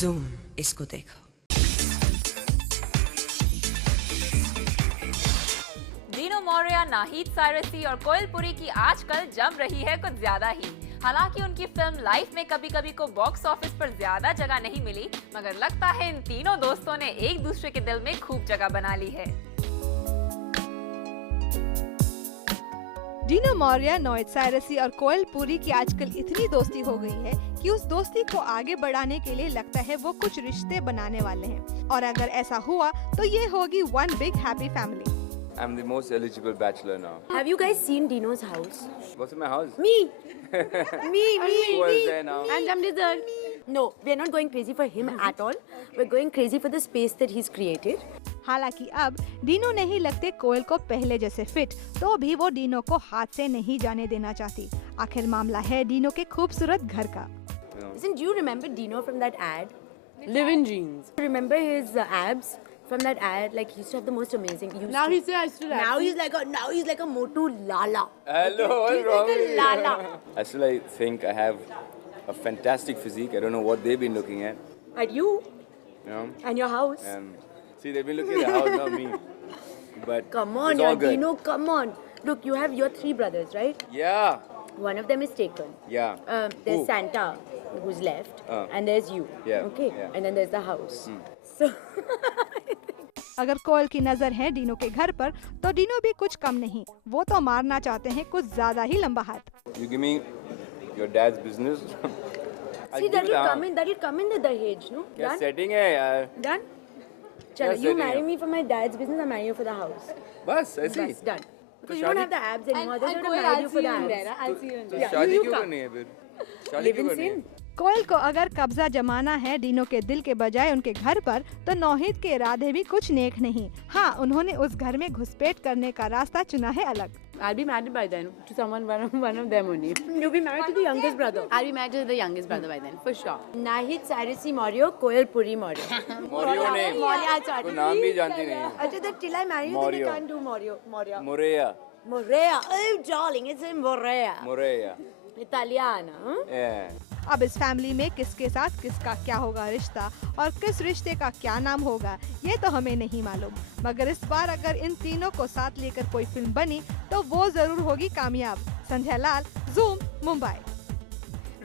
Zoom, इसको देखो। Dino Moriya, Nahid सायरसी और कोयल पुरी की आजकल जम रही है कुछ ज्यादा ही। हालांकि उनकी फिल्म लाइफ में कभी कभी को बॉक्स ऑफिस पर ज्यादा जगह नहीं मिली, मगर लगता है इन तीनों दोस्तों ने एक दूसरे के दिल में खूब जगह बना ली है। डीनो मोरिया, नाहिद सायरसी और कोयल पुरी की आजकल इतनी दोस्ती हो गई है कि उस दोस्ती को आगे बढ़ाने के लिए लगता है वो कुछ रिश्ते बनाने वाले हैं, और अगर ऐसा हुआ तो ये होगी one big happy family. I'm the most eligible bachelor now. Have you guys seen Dino's house? What's in my house? Me! me! Who else there now? And I'm dessert. No, we're not going crazy for him at all. We're going crazy for the space that he's created. हालांकि अब Dino नहीं लगते कोयल को पहले जैसे fit, तो भी वो डीनो को हाथ से नहीं जाने देना चाहती। आखिर मामला है डीनो के खूबसूरत घर का। Listen, do you remember Dino from that ad? Living jeans. Remember his abs from that ad? Like he used to have the most amazing. Now he says I still have. Now he's like a Motu Lala. Hello, what's wrong like a with you? lala. I still think I have a fantastic physique. I don't know what they've been looking at. At you You know? and your house. See, they've been looking at the house, not me. But Come on, it's all good. Dino, come on. Look, you have your 3 brothers, right? Yeah, One of them is taken. yeah. There's Who? Santa, who's left, Uh. and there's you. Yeah, Okay. yeah. And then there's the house. So. अगर कोयल की नजर है Dino के घर पर, तो Dino भी कुछ कम नहीं। वो तो मारना चाहते हैं कुछ ज्यादा ही लंबा हाथ। You give me your dad's business. I'll See, give it out. that'll come in the Dahej, no? क्या Done? setting है यार? Done? Chalo, you setting marry है? me for my dad's business, I marry you for the house. बस ऐसे ही? Bas, done. Because you शादी- don't have the abs anymore. They should have married you for the abs. I'll see you in तो Yeah, शादी you क्यों come. करनी है फिर? शादी Live क्यों in करनी है? sin. कोयल को अगर कब्जा जमाना है डीनो के दिल के बजाय उनके घर पर, तो नाहिद के इरादे भी कुछ नेक नहीं। हाँ, उन्होंने उस घर में घुसपैठ करने का रास्ता चुना है अलग। I'll be married by then to someone, one of them only. You'll be married to the youngest brother. I'll be married to the youngest brother by then, for sure. Nahid Sarisi Morio, Koel Puri Morio. Morio name. Moria, sorry. वो नाम भी जानती नहीं है। Actually, that till I marry you, then Morio. you can't do Morio. Moria. Morea. Morea. Oh, darling, it's in Morea. Morea. Italiana. Huh? Yeah. अब इस family में किसके साथ किसका क्या होगा रिश्ता, और किस रिश्ते का क्या नाम होगा, ये तो हमें नहीं मालूम। मगर इस बार अगर इन तीनों को साथ लेकर कोई फिल्म बनी तो वो जरूर होगी कामयाब। संध्या लाल, जूम, मुंबई।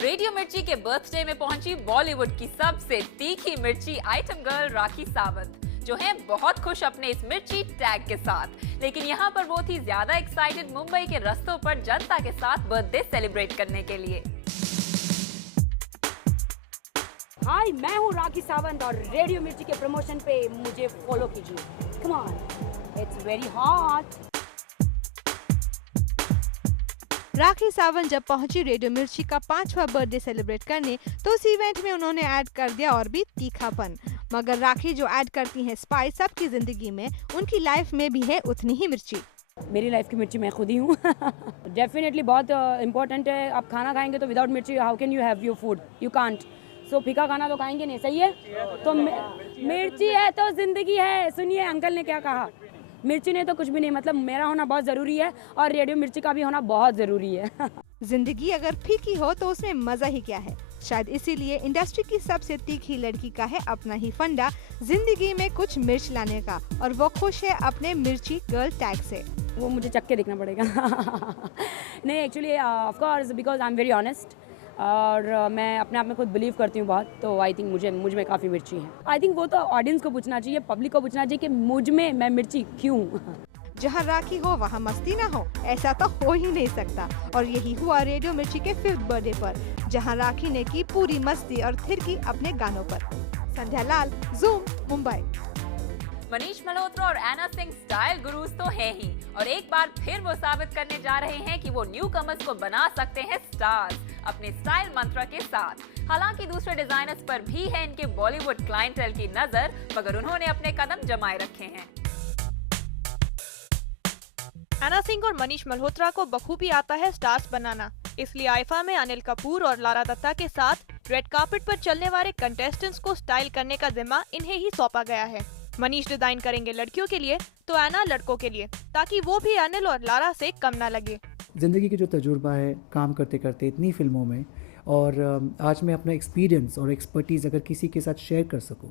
रेडियो मिर्ची के बर्थडे में पहुंची बॉलीवुड की सबसे तीखी मिर्ची आइटम गर्ल राखी सावंत, जो है बहुत खुश अपने इस मिर्ची टैग के साथ। लेकिन यहाँ पर वो थी ज्यादा एक्साइटेड मुंबई के रस्तों पर जनता के साथ बर्थडे सेलिब्रेट करने के लिए। हाय, मैं हूँ राखी सावंत और रेडियो मिर्ची के प्रमोशन पे मुझे फॉलो कीजिए। Come on, it's very hot. Rakhi Sawant जब पहुंची रेडियो मिर्ची का 5वां बर्थडे सेलिब्रेट करने, तो उस इवेंट में उन्होंने ऐड कर दिया और भी तीखापन। मगर राखी जो ऐड करती हैं स्पाइस सबकी जिंदगी में, उनकी लाइफ में भी है उतनी ही मिर्ची। मेरी लाइफ की मिर्ची मैं खुद ही हूँ। डेफिनेटली बहुत इम्पोर्टेंट है। आप खाना खाएंगे तो without mirchi how can you have your food, you can't. So फीका खाना तो खाएंगे नहीं, सही है? तो मिर्ची है तो जिंदगी है। सुनिए अंकल ने क्या कहा, मिर्ची नहीं तो कुछ भी नहीं। मतलब मेरा होना बहुत जरूरी है और रेडियो मिर्ची का भी होना बहुत जरूरी है। जिंदगी अगर फीकी हो तो उसमें मजा ही क्या है। शायद इसीलिए इंडस्ट्री की सबसे तीखी लड़की का है अपना ही फंडा, जिंदगी में कुछ मिर्च लाने का, और वो खुश है अपने मिर्ची गर्ल टैग से। वो मुझे चख के देखना पड़ेगा। नहीं, actually of course because I am very honest, और मैं अपने आप में खुद बिलीव करती हूँ बहुत। तो आई थिंक मुझ में काफ़ी मिर्ची है। आई थिंक वो तो ऑडियंस को पूछना चाहिए, पब्लिक को पूछना चाहिए कि मुझ में मैं मिर्ची क्यों। जहाँ राखी हो वहाँ मस्ती ना हो, ऐसा तो हो ही नहीं सकता। और यही हुआ रेडियो मिर्ची के 5th बर्थडे पर, जहाँ राखी ने की पूरी मस्ती और थिरकी अपने गानों पर। संध्या लाल, जूम, मुंबई। मनीष मल्होत्रा और एना सिंह स्टाइल गुरुज तो है ही, और एक बार फिर वो साबित करने जा रहे हैं कि वो न्यू कमर्स को बना सकते हैं स्टार्स अपने स्टाइल मंत्र के साथ। हालांकि दूसरे डिजाइनर्स पर भी है इनके बॉलीवुड क्लाइंटेल की नजर, मगर उन्होंने अपने कदम जमाए रखे हैं। एना सिंह और मनीष मल्होत्रा को बखूबी आता है स्टार्स बनाना, इसलिए आईफा में अनिल कपूर और लारा दत्ता के साथ रेड कार्पेट पर चलने वाले कंटेस्टेंट्स को स्टाइल करने का जिम्मा इन्हें ही सौंपा गया है। मनीष डिजाइन करेंगे लड़कियों के लिए तो एना लड़कों के लिए, ताकि वो भी अनिल और लारा से कम ना लगे। ज़िंदगी की जो तजुर्बा है काम करते करते इतनी फिल्मों में, और आज मैं अपना एक्सपीरियंस और एक्सपर्टीज़ अगर किसी के साथ शेयर कर सकूं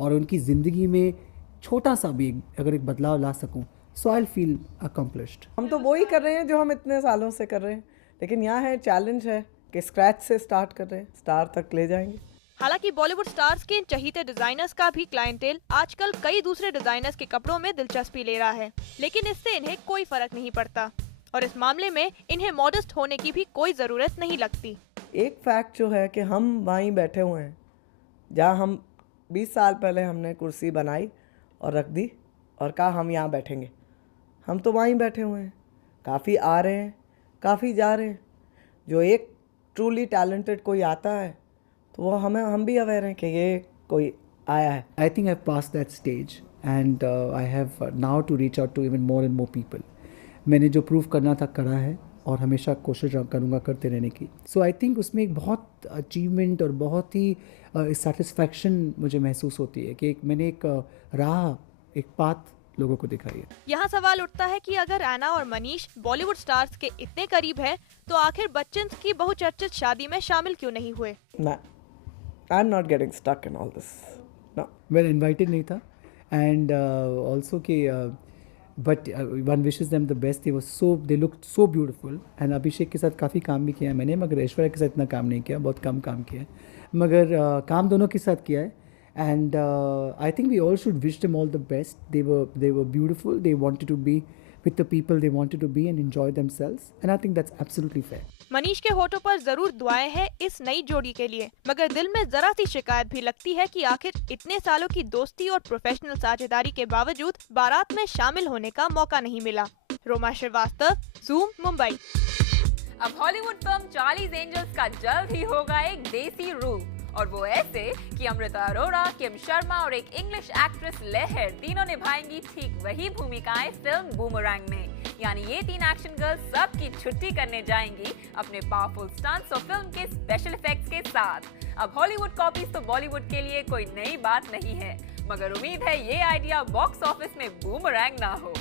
और उनकी ज़िंदगी में छोटा सा भी अगर एक बदलाव ला सकूं, सो आई फील अकम्प्लिश्ड। हम तो वो ही कर रहे हैं जो हम इतने सालों से कर रहे हैं, लेकिन यहाँ है चैलेंज है कि स्क्रैच से स्टार्ट कर रहे हैं, स्टार तक ले जाएंगे। हालांकि बॉलीवुड स्टार्स के इन चहीते डिजाइनर्स का भी क्लाइंटेल आजकल कई दूसरे डिजाइनर्स के कपड़ों में दिलचस्पी ले रहा है, लेकिन इससे इन्हें कोई फर्क नहीं पड़ता और इस मामले में इन्हें मॉडेस्ट होने की भी कोई जरूरत नहीं लगती। एक फैक्ट जो है कि हम वहीं बैठे हुए हैं जहाँ हम 20 साल पहले हमने कुर्सी बनाई और रख दी और कहा हम यहाँ बैठेंगे। हम तो वहीं बैठे हुए हैं, काफ़ी आ रहे हैं, काफ़ी जा रहे हैं। जो एक ट्रूली टैलेंटेड कोई आता है तो वो हम भी अवेयर हैं कि ये कोई आया है। I think I have pass that stage and I have now to reach out to even more and more people. मैंने जो प्रूव करना था करा है और हमेशा कोशिश करूँगा करते रहने की। सो आई थिंक उसमें एक बहुत अचीवमेंट और बहुत ही सेटिस्फैक्शन मुझे महसूस होती है कि मैंने एक राह, एक पाथ लोगों को दिखाई है। यहाँ सवाल उठता है कि अगर एना और मनीष बॉलीवुड स्टार्स के इतने करीब हैं, तो आखिर बच्चन की बहुचर्चित शादी में शामिल क्यों नहीं हुए? ना, I am not getting stuck in all this. No, मैं इनवाइटेड नहीं था एंड ऑल्सो कि but one wishes them the best. They look so beautiful and Abhishek के साथ काफ़ी काम भी किया है मैंने, मगर ऐश्वर्या के साथ इतना काम नहीं किया, बहुत कम काम किया है, मगर काम दोनों के साथ किया है। And I think we all should wish them all the best. They were beautiful. They wanted to be with the people they wanted to be and enjoy themselves. And I think that's absolutely fair. Manish के होठों पर जरूर दुआएं हैं इस नई जोड़ी के लिए, मगर दिल में जरा सी शिकायत भी लगती है कि आखिर इतने सालों की दोस्ती और प्रोफेशनल साझेदारी के बावजूद बारात में शामिल होने का मौका नहीं मिला। रोमा श्रीवास्तव, ज़ूम, मुंबई। अब हॉलीवुड फिल्म चार्लीज एंजल्स का जल्द ही होगा एक देसी रूप, और वो ऐसे कि अमृता अरोड़ा, किम शर्मा और एक इंग्लिश एक्ट्रेस लहर तीनों निभाएंगी ठीक वही भूमिकाएं फिल्म बूमरैंग में। यानी ये 3 एक्शन गर्ल्स सब की छुट्टी करने जाएंगी अपने पावरफुल स्टंट्स और फिल्म के स्पेशल इफेक्ट्स के साथ। अब हॉलीवुड कॉपीज तो बॉलीवुड के लिए कोई नई बात नहीं है, मगर उम्मीद है ये आइडिया बॉक्स ऑफिस में बूमरैंग ना हो।